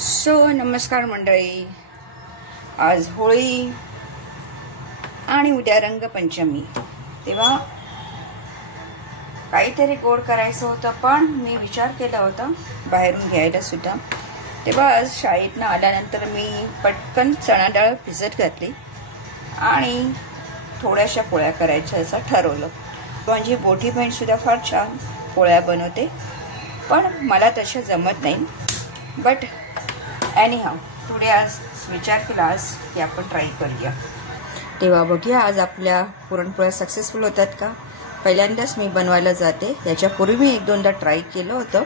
नमस्कार मंडळी, आज होळी आणि उद्या रंगपंचमी, तेव्हा काहीतरी गोड करायचं होतं, पण मी विचार केला होता बाहेरून घ्यायला सुद्धा। तेव्हा आज शाळेतनं आल्यानंतर मी पटकन चणा डाळ भिजत घातली आणि थोड्याशा पोळ्या करायच्या असं ठरवलं। माझी मोठी बहीण सुद्धा फार छान पोळ्या बनवते, पण मला तशा जमत नाही। बट एनीहाव पुढे आज विचार केला आज की आपण ट्राय करूया। तेव्हा बघूया आज आपल्या पुरणपोळ्या सक्सेसफुल होतात का। पहिल्यांदाच मी बनवायला जाते, याच्यापूर्वी मी एक दोनदा ट्राय केलं होतं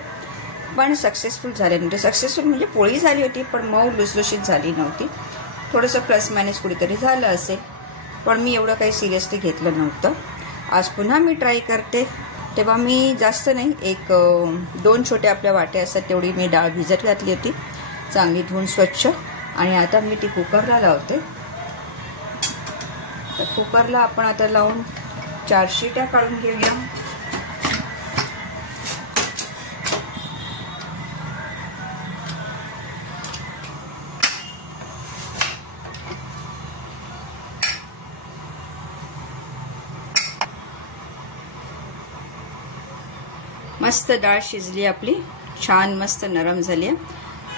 पण सक्सेसफुल झाले नव्हते। सक्सेसफुल म्हणजे पोळी झाली होती पण मऊ लुसलुशीत झाली नव्हती, थोडंसं प्लस मायनस कुठेतरी झालं असेल, पण मी एवढं काही सिरियसली घेतलं नव्हतं। आज पुन्हा मी ट्राय करते। तेव्हा मी जास्त नाही, एक 2 छोट्या आपल्या वाट्या असतात तेवढी मी डाळ भिजत घातली होती, चांगली धुवून स्वच्छ, आणि आता मी ती कुकरला लावते। तर कुकरला आपण आता लावून 4 शिट्या काढून घेऊया। मस्त डाळ शिजली आपली, छान मस्त नरम झाली।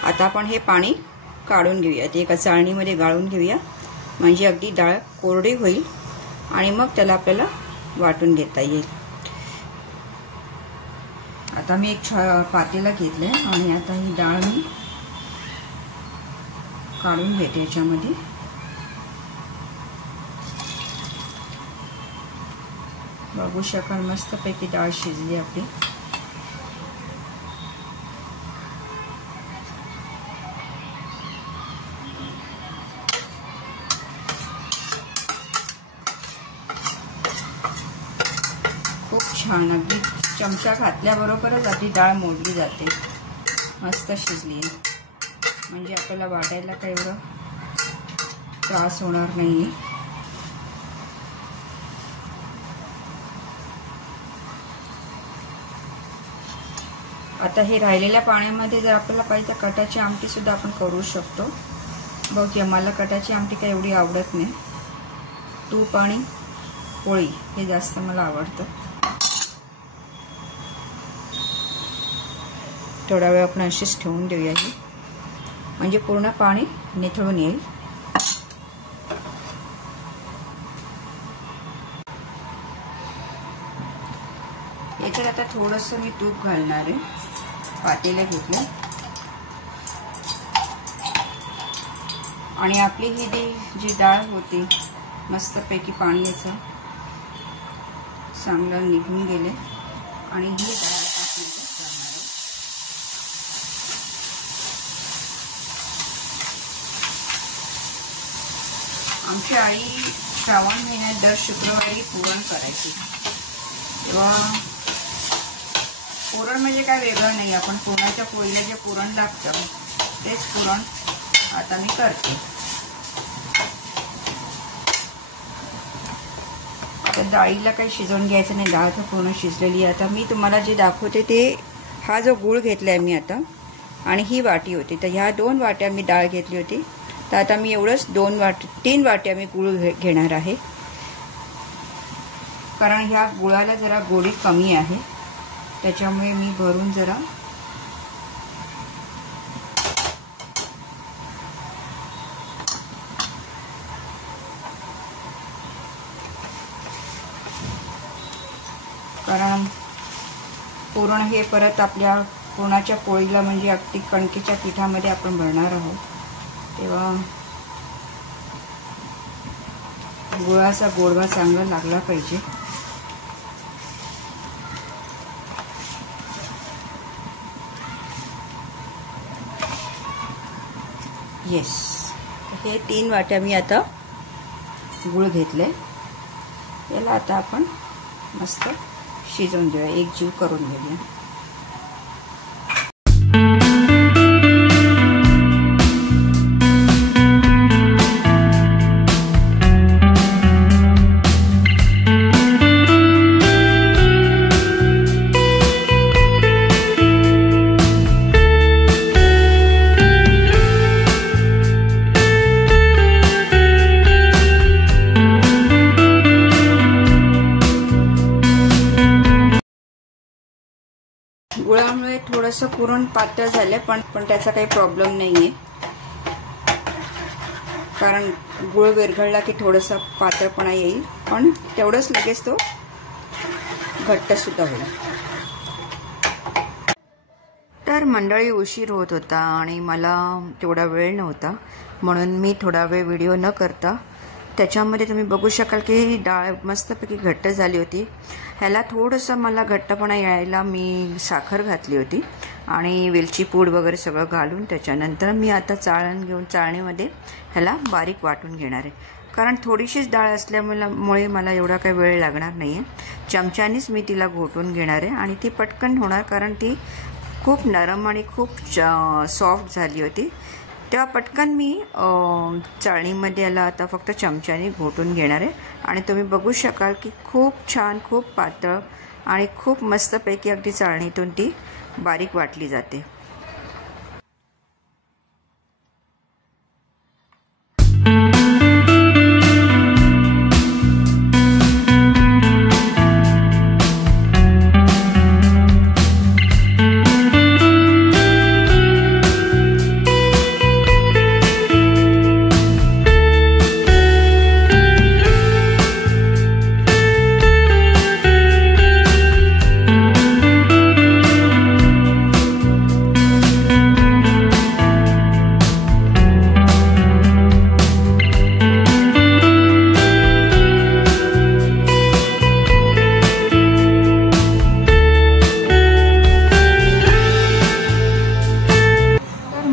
आता आपण हे पाणी काढून घेऊया, ते एका चाळणीमध्ये गाळून घेऊया, म्हणजे अगदी डाळ कोरडी होईल आणि मग त्याला आपल्याला वाटून घेता येईल। आता मी एक पातेला घेतलंय आणि आता ही डाळ मी काढून घेते याच्यामध्ये। बघू शकाल मस्तपैकी डाळ शिजली आपली। खूप छान, अगदी चमचा घातल्याबरोबरच आपली डाळ मोडली जाते, मस्त शिजली आहे, म्हणजे आपल्याला वाटायला काही एवढं त्रास होणार नाही। आता हे राहिलेल्या पाण्यामध्ये जर आपल्याला पाहिजे तर कटाची आमटी सुद्धा आपण करू शकतो। बघूया, मला कटाची आमटी काही एवढी आवडत नाही, तूप आणि पोळी हे जास्त मला आवडतं। थोडा वेळ आपण अशीच ठेवून देऊया ही, म्हणजे पूर्ण पाणी निथळून येईल। याच्यात आता थोडंसं मी तूप घालणार आहे, पातेलं घेतलं आणि आपली ही जी डाळ होती मस्तपैकी पाणी याचं चांगलं निघून गेले आणि ही डाळ आमची आई श्रावण महिन्यात दर शुक्रवारी पुरण करायची। तेव्हा पुरण म्हणजे काय वेगळं नाही, आपण पुरणाच्या पोळीला जे पुरण लागतं तेच पुरण आता मी करते। आता डाळीला काही शिजवून घ्यायचं नाही, डाळ तर पूर्ण शिजलेली आहे। आता मी तुम्हाला जे दाखवते ते हा जो गूळ घेतलाय मी आता, आणि ही वाटी होती, तर ह्या 2 वाट्या मी डाळ घेतली होती, तर आता मी एवढंच 3 वाट्या मी गूळ घेणार आहे, कारण ह्या गुळाला जरा गोडी कमी आहे, त्याच्यामुळे मी भरून जरा कारण पुरण हे परत आपल्या पुरणाच्या पोळीला म्हणजे अगदी कणकेच्या पिठामध्ये आपण भरणार आहोत, तेव्हा गुळाचा गोडवा चांगला लागला पाहिजे। येस, हे 3 वाट्या मी आता गुळ घेतले, याला आता आपण मस्त शिजवून देऊया, एकजीव करून घेऊया। थोडंसं पुरण पातळ झालं, पण त्याचा काही प्रॉब्लेम नाहीये, कारण गुळ विरघळला की थोडासा पातळपणा येईल, पण तेवढंच लगेच तो घट्ट सुद्धा होईल. तर मंडळी उशीर होत होता आणि मला तेवढा वेळ नव्हता, म्हणून मी थोडा वेळ व्हिडिओ न करता त्याच्यामध्ये तुम्ही बघू शकाल की डाळ मस्तपैकी घट्ट झाली होती. ह्याला थोडंसं मला घट्टपणा यायला मी साखर घातली होती आणि वेलची पूड वगैरे सगळं घालून त्याच्यानंतर मी आता चाळण घेऊन चाळणीमध्ये ह्याला बारीक वाटून घेणार आहे. कारण थोडीशीच डाळ असल्यामुळे मला एवढा काही वेळ लागणार नाही आहे. चमच्यानीच मी तिला घोटून घेणार आहे आणि ती पटकन होणार, कारण ती खूप नरम आणि खूप सॉफ्ट झाली होती. तेव्हा पटकन मी चाळणीमध्ये याला आता फक्त चमच्याने घोटून घेणार आहे आणि तुम्ही बघू शकाल की खूप छान, खूप पातळ आणि खूप मस्तपैकी अगदी चाळणीतून ती बारीक वाटली जाते.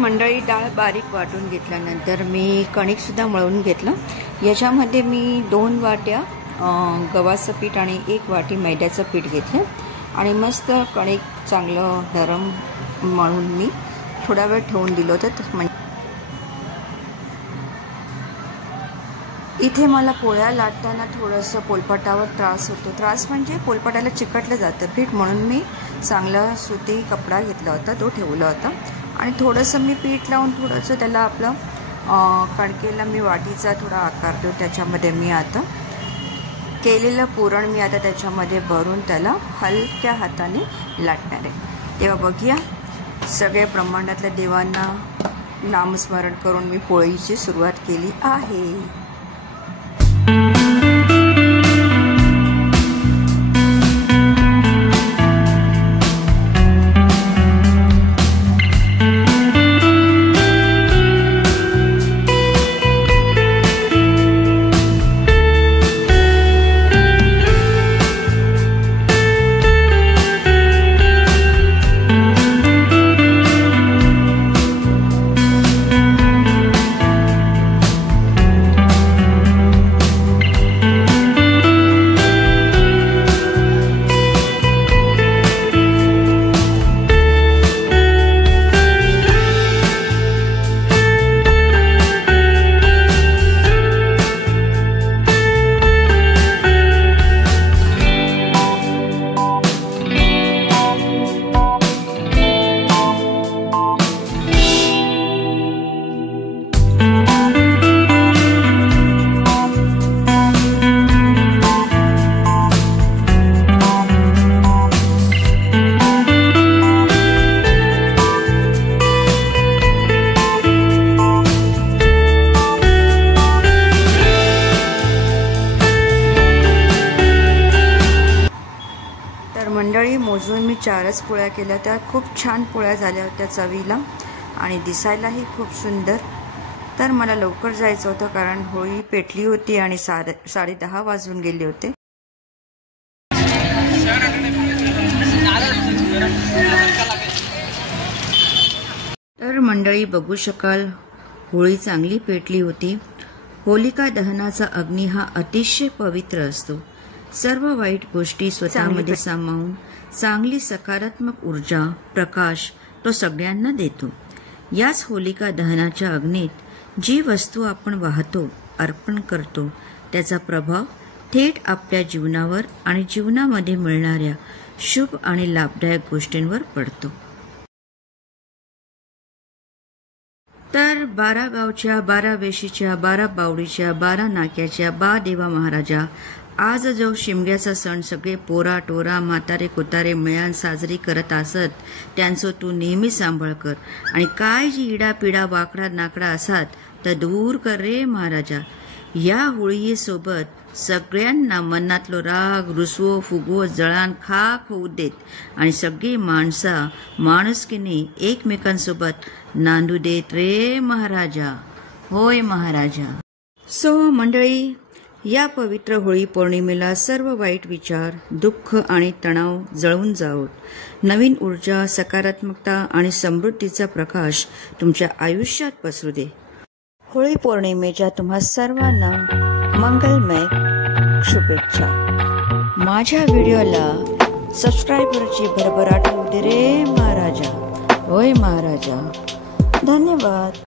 मंडळी डाळ बारीक वाटून घेतल्यानंतर मी कणिक सुद्धा मळून घेतलं. याच्यामध्ये मी 2 वाट्या गव्हाचं पीठ आणि 1 वाटी मैद्याचं पीठ घेतलं आणि मस्त कणिक चांगलं नरम मळून मी थोडा वेळ ठेवून दिलं होतं. इथे मला पोळ्या लाटताना थोडंसं पोलपाटावर त्रास होतो. त्रास म्हणजे पोलपाटाला चिकटलं जातं पीठ, म्हणून मी चांगला सुती कपडा घेतला होता, तो ठेवला होता आणि थोडंसं मी पीठ लावून थोडंसं त्याला आपलं कणकेला मी वाटीचा थोडा आकार देऊ. त्याच्यामध्ये मी आता केलेलं पुरण मी आता त्याच्यामध्ये भरून त्याला हलक्या हाताने लाटणार आहे. तेव्हा बघूया, सगळ्या ब्रह्मांडातल्या देवांना नामस्मरण करून मी पोळीची सुरुवात केली आहे. मंडळी मोजून मी 4च पोळ्या केल्या. त्या खूप छान पोळ्या झाल्या होत्या चवीला आणि दिसायलाही खूप सुंदर. तर मला लवकर जायचं होतं, कारण होळी पेटली होती आणि 10:30 वाजून गेले होते. तर मंडळी बघू शकाल, होळी चांगली पेटली होती. होलिका दहनाचा अग्नी हा अतिशय पवित्र असतो. सर्व वाईट गोष्टी स्वतःमध्ये सामावून चांगली सकारात्मक ऊर्जा, प्रकाश तो सगळ्यांना देतो. याच होलिका दहनाच्या अग्नीत जी वस्तू आपण वाहतो, अर्पण करतो, त्याचा प्रभाव थेट आपल्या जीवनावर आणि जीवनामध्ये मिळणाऱ्या शुभ आणि लाभदायक गोष्टींवर पडतो. तर 12 गावच्या, 12 वेशीच्या, 12 बावडीच्या, 12 नाक्याच्या, 12 देवा महाराजा आज जो शिमग्याचा सण सगळे पोरा टोरा म्हातारे कोतारे मिळून साजरी करत असत त्यांचो तू नेहमी सांभाळ कर आणि काय जी इडा पिडा वाकडा नाकडा असात तर दूर कर रे महाराजा. या होळी सोबत सगळ्यांना मनातलो राग रुसवो फुगो जळान खाक होऊ देत आणि सगळी माणसा माणुसकीने एकमेकांसोबत नांदू देत रे महाराजा. होय महाराजा. सो मंडळी, या पवित्र होळी पौर्णिमेला सर्व वाईट विचार दुःख आणि तणाव जळून जावोत. नवीन ऊर्जा सकारात्मकता आणि समृद्धीचा प्रकाश तुमच्या आयुष्यात पसरू दे. होळी पौर्णिमेच्या तुम्हा सर्वांना मंगलमय शुभेच्छा. माझ्या व्हिडिओला सबस्क्रायबरची भरभराट होऊ दे रे महाराजा. होय महाराजा. धन्यवाद.